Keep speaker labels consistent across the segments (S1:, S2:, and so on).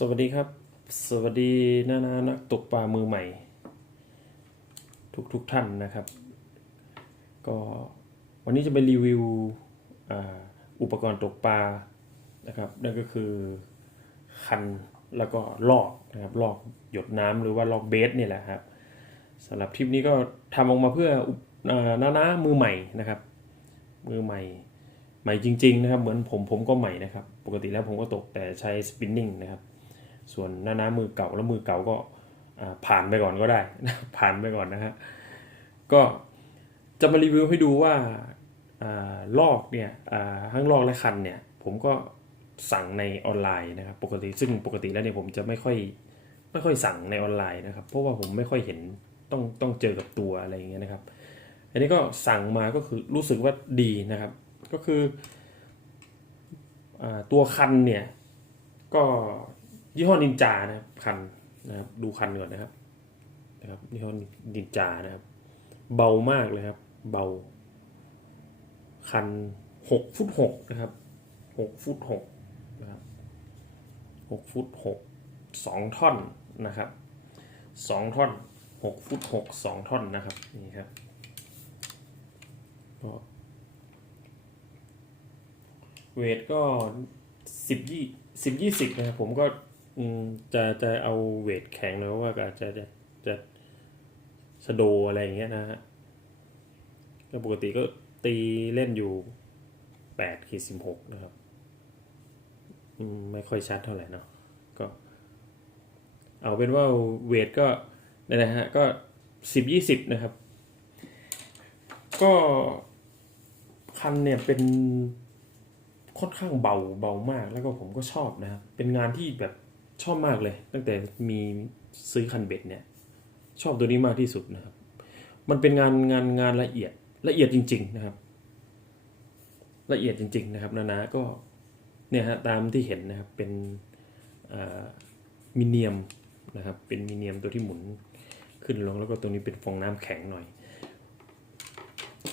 S1: สวัสดีครับ สวัสดีนานานักตกปลามือใหม่ ทุกทุกท่านนะครับ ก็วันนี้จะไปรีวิวอ,อุปกรณ์ตกปลานะครับนั่นก็คือคันแล้วก็ลอกนะครับลอกหยดน้ำหรือว่าลอกเบสนี่แหละครับสำหรับทริปนี้ก็ทำออกมาเพื่ออุปอ่านานามือใหม่นะครับ มือใหม่ใหม่จริงๆนะครับเหมือนผมผมก็ใหม่นะครับ ปกติแล้วผมก็ตกแต่ใช้สปินนิ่งนะครับ ส่วนหน้าน้ามือเก่าแล้วมือเก่าก็ผ่านไปก่อนก็ได้ ผ่านไปก่อนนะฮะก็จะมารีวิวให้ดูว่าอลอกเนี่ยทั้งลอกและคันเนี่ยผมก็สั่งในออนไลน์นะครับปกติซึ่งปกติแล้วเนี่ยผมจะไม่ค่อยไม่ค่อยสั่งในออนไลน์นะครับ เพราะว่าผมไม่ค่อยเห็นต้องต้องเจอกับตัวอะไรอย่างเงี้ยนะครับ อันนี้ก็สั่งมาก็คือรู้สึกว่าดีนะครับ ก็คืออตัวคันเนี่ยก็ ยี่ห้อนินจานะครับคันนะครับ ดูคันก่อนนะครับ นะครับยี่ห้อนินจานะครับ เบามากเลยครับ เบา คันหกฟุตหกนะครับหกฟุตหกนะครับหกฟุตหกสองท่อนนะครับสองท่อนหกฟุตหกสองท่อนนะครับนี่ครับก็เวทก็สิบยี่สิบยี่สิบนะครับผมก็ อืมจะจะเอาเวทแข็งแล้วว่าจะจะจะสโดอะไรอย่างเงี้ยนะฮะก็ปกติก็ตีเล่นอยู่แปดขีดสิบหกนะครับอืมไม่ค่อยชัดเท่าไหร่เนาะก็ เอาเป็นว่าเวทก็นั่นนะฮะก็สิบยี่สิบนะครับ ก็คันเนี่ยเป็นค่อนข้างเบาเบามากแล้วก็ผมก็ชอบนะครับเป็นงานที่แบบ ชอบมากเลย ตั้งแต่มีซื้อคันเบ็ดเนี่ย ชอบตัวนี้มากที่สุดนะครับ มันเป็นงานงานงานละเอียดละเอียดจริง ๆ นะครับ ละเอียดจริง ๆ นะครับนานาก็เนี่ยฮะตามที่เห็นนะครับเป็นมิเนียมนะครับ เป็นมิเนียมตัวที่หมุนขึ้นลงแล้วก็ตัวนี้เป็นฟองน้ำแข็งหน่อย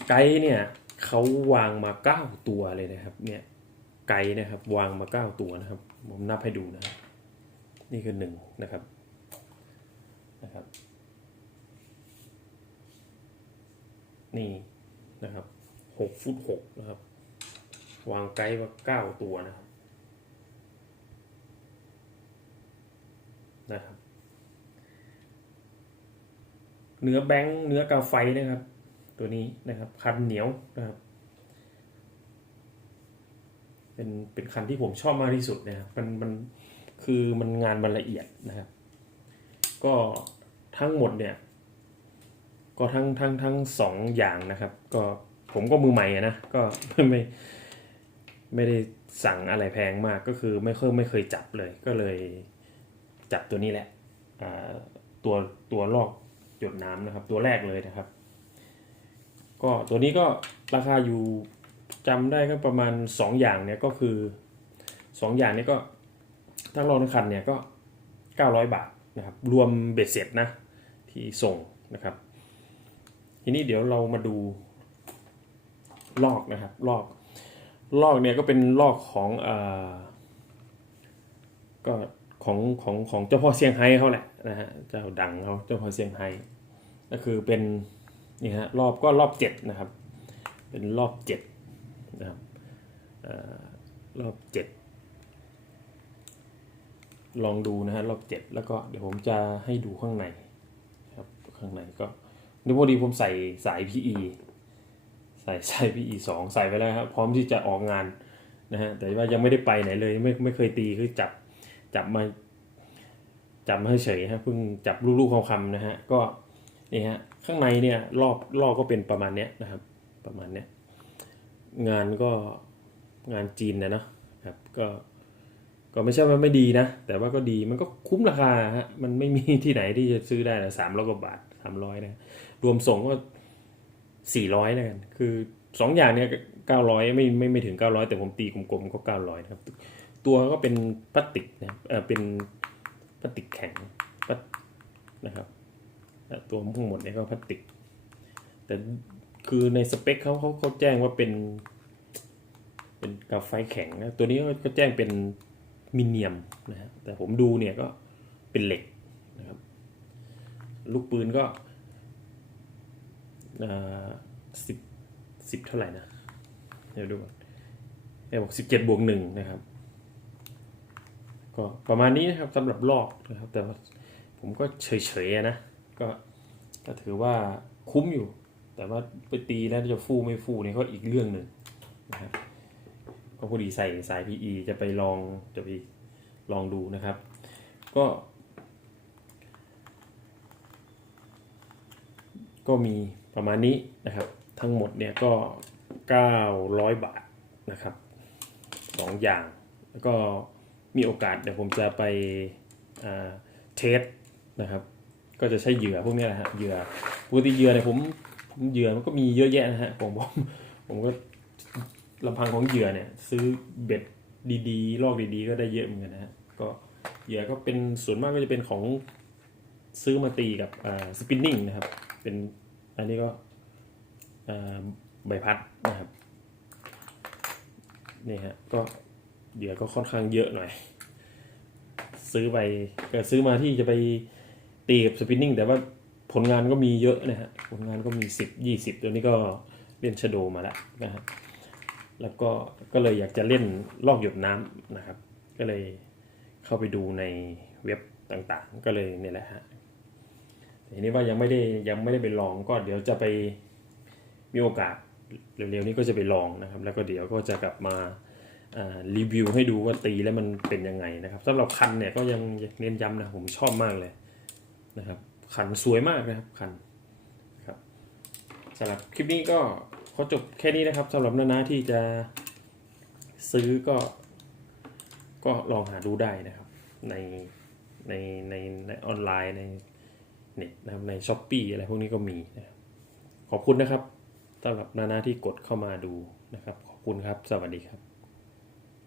S1: ไกด์เนี่ยเขาวางมาเก้าตัวเลยนะครับ เนี่ยไกด์นะครับ วางมาเก้าตัวนะครับ ผมนับให้ดูนะครับ นี่คือหนึ่งนะครับนะครับ นี่นะครับหกฟุตหกนะครับ วางไกด์ว่าเก้าตัวนะครับนะครับเนื้อแบงค์เนื้อกาไฟนะครับ ตัวนี้นะครับ คันเหนียวนะครับเป็นเป็นคันที่ผมชอบมากที่สุดนะครับมันมัน คือมันงานมันละเอียดนะครับ ก็ทั้งหมดเนี่ย ก็ทั้งทั้งทั้งสองอย่างนะครับ ก็ผมก็มือใหม่อะนะก็ไม่ไม่ได้สั่งอะไรแพงมากก็คือไม่เคยไม่เคยจับเลย ก็เลยจับตัวนี้แหละตัวตัวลอกหยดน้ำนะครับ ตัวแรกเลยนะครับ ก็ตัวนี้ก็ราคาอยู่จำได้ก็ประมาณ 2 อย่างเนี่ยก็คือ 2 อย่างนี้ก็ ทั้งลอทั้งคันเนี่ยก็ 900 บาทนะครับรวมเบ็ดเสร็จนะที่ส่งนะครับ ทีนี้เดี๋ยวเรามาดูลอกนะครับลอกลอกเนี่ยก็เป็นลอกของอ่าก็ของของของเจ้าพ่อเซี่ยงไฮ้เขาแหละนะฮะเจ้าดังเขาเจ้าพ่อเซี่ยงไฮ้ก็คือเป็นนี่ฮะรอบก็รอบเจ็ดนะครับ เป็นรอบเจ็ดนะครับรอบเจ็ด ลองดูนะฮะรอบเจ็ดแล้วก็เดี๋ยวผมจะให้ดูข้างในครับข้างในก็นี่พอดีผมใส่สาย PE ใส่สาย PE สองใส่ไปแล้วครับพร้อมที่จะออกงานนะฮะแต่ว่ายังไม่ได้ไปไหนเลยไม่ไม่เคยตีคือจับจับมาจับมาเฉยฮะเพิ่งจับลูกๆคำๆนะฮะก็นี่ฮะข้างในเนี่ยรอบรอบก็เป็นประมาณเนี้ยนะครับประมาณเนี้ยงานก็งานจีนนะเนาะครับก็ ก็ไม่ใช่ว่าไม่ดีนะ แต่ว่าก็ดีมันก็คุ้มราคาฮะมันไม่มีที่ไหนที่จะซื้อได้นะสามร้อยกว่าบาทสามร้อยนะรวมส่งก็สี่ร้อยนะกันคือสองอย่างเนี้ยเก้าร้อยไม่ไม่ไม่ถึงเก้าร้อยแต่ผมตีกลมๆก็เก้าร้อยนะครับ ตัวก็เป็นพลาสติกนะเออเป็นพลาสติกแข็งพลาสนะครับตัวทั้งหมดเนี่ยก็พลาสติก แต่คือในสเปคเขาเขาเขาแจ้งว่าเป็น เป็นกาไฟแข็งนะตัวนี้ก็แจ้งเป็น มิเนียมนะฮะแต่ผมดูเนี่ยก็เป็นเหล็กนะครับลูกปืนก็สิบสิบเท่าไหร่นะเดี๋ยวดูก่อนเดี๋ยวบอกสิบเจ็ดบวกหนึ่งนะครับ ก็ประมาณนี้นะครับสำหรับลอกนะครับ แต่ผมก็เฉยๆนะก็ก็ถือว่าคุ้มอยู่ แต่ว่าไปตีแล้วจะฟูไม่ฟูนี่ก็อีกเรื่องหนึ่งนะครับ ก็พอดีใส่สาย PE จะไปลองจะไปลองดูนะครับ ก็ ก็มีประมาณนี้นะครับ ทั้งหมดเนี่ยก็ 900 บาทนะครับสองอย่าง แล้วก็มีโอกาสเดี๋ยวผมจะไปอ่าเทสนะครับ ก็จะใช้เหยื่อพวกนี้แหละฮะเหยื่อปกติเหยื่อเนี่ยผมผมเหยื่อมันก็มีเยอะแยะนะฮะผมผมผมก็ ลำพังของเหยื่อเนี่ย ซื้อเบ็ดดีๆ ลอกดีๆ ก็ได้เยอะเหมือนกันนะฮะก็เหยื่อก็เป็นส่วนมากก็จะเป็นของซื้อมาตีกับสปินนิ่งนะครับ เป็นอันนี้ก็อ่าใบพัดนะครับนี่ฮะก็เหยื่อก็ค่อนข้างเยอะหน่อย ซื้อไปก็ซื้อมาที่จะไปตีกับสปินนิ่งแต่ว่าผลงานก็มีเยอะนะฮะผลงานก็มีสิบยี่สิบตัวนี้ก็เล่นชโดมาแล้วนะฮะ แล้วก็ก็เลยอยากจะเล่นลอกหยดน้ำนะครับ ก็เลยเข้าไปดูในเว็บต่างๆ ก็เลยเนี่ยแหละฮะทีนี้ว่ายังไม่ได้ยังไม่ได้ไปลองก็เดี๋ยวจะไปมีโอกาสเร็วๆนี้ก็จะไปลองนะครับ แล้วก็เดี๋ยวก็จะกลับมารีวิวให้ดูว่าตีแล้วมันเป็นยังไงนะครับสำหรับคันเนี่ยก็ยังเน้นย้ำนะผมชอบมากเลยนะครับ คันสวยมากนะครับคันครับสำหรับคลิปนี้ก็ ขอจบแค่นี้นะครับสำหรับนาๆที่จะซื้อก็ก็ลองหาดูได้นะครับ ในในในในออนไลน์ในเน็ตนะครับในช้อปปีอะไรพวกนี้ก็มีนะครับขอบคุณนะครับสำหรับนานาที่กดเข้ามาดูนะครับ ขอบคุณครับ สวัสดีครับ